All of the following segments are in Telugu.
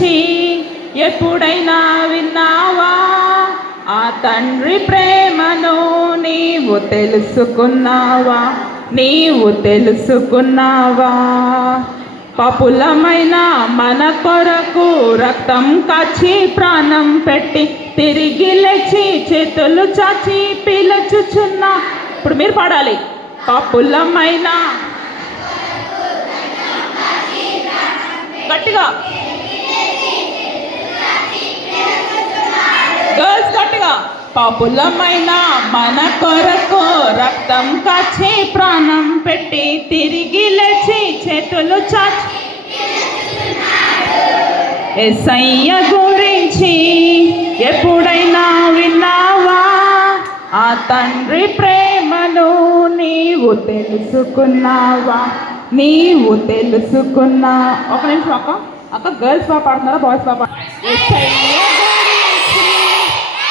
గురించి ఎప్పుడైనా విన్నావా? ఆ తండ్రి ప్రేమను నీవు తెలుసుకున్నావా? నీవు తెలుసుకున్నావా? పాపులమైన మన కొరకు రక్తం కాచి ప్రాణం పెట్టి తిరిగి లేచి చేతులు చాచి పిలుచుచున్నా. ఇప్పుడు మీరు పాడాలి. పాపులమైన గట్టిగా గర్ల్స్ గట్టిగా. పాపులమైన మన కొరకు రక్తం కాచి ప్రాణం పెట్టి తిరిగి లేచి చేతులు చాచి యేసయ్య గురించి ఎప్పుడైనా విన్నావా? ఆ తండ్రి ప్రేమను నీవు తెలుసుకున్నావా? నీవు తెలుసుకున్నా. ఒక నిమిషం అక్క. అక్క గర్ల్స్ బాగా పాడుతున్నారా బాయ్స్ బాగా యేసయ్య గురించి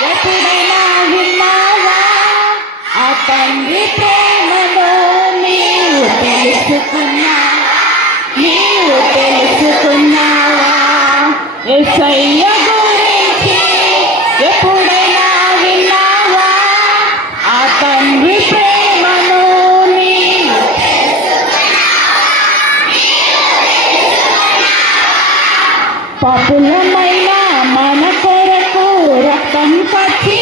ఎప్పుడైనా విన్నావా? ఆ తండ్రి ప్రేమను నీవు తెలుసుకున్నా. నీవు తెలుసుకున్నావా? యేసయ్య గురించి ఎప్పుడైనా విన్నావా? ఆ తండ్రి ప్రేమను నీవు పాపులమైన మన కొరకు రక్తం కాచి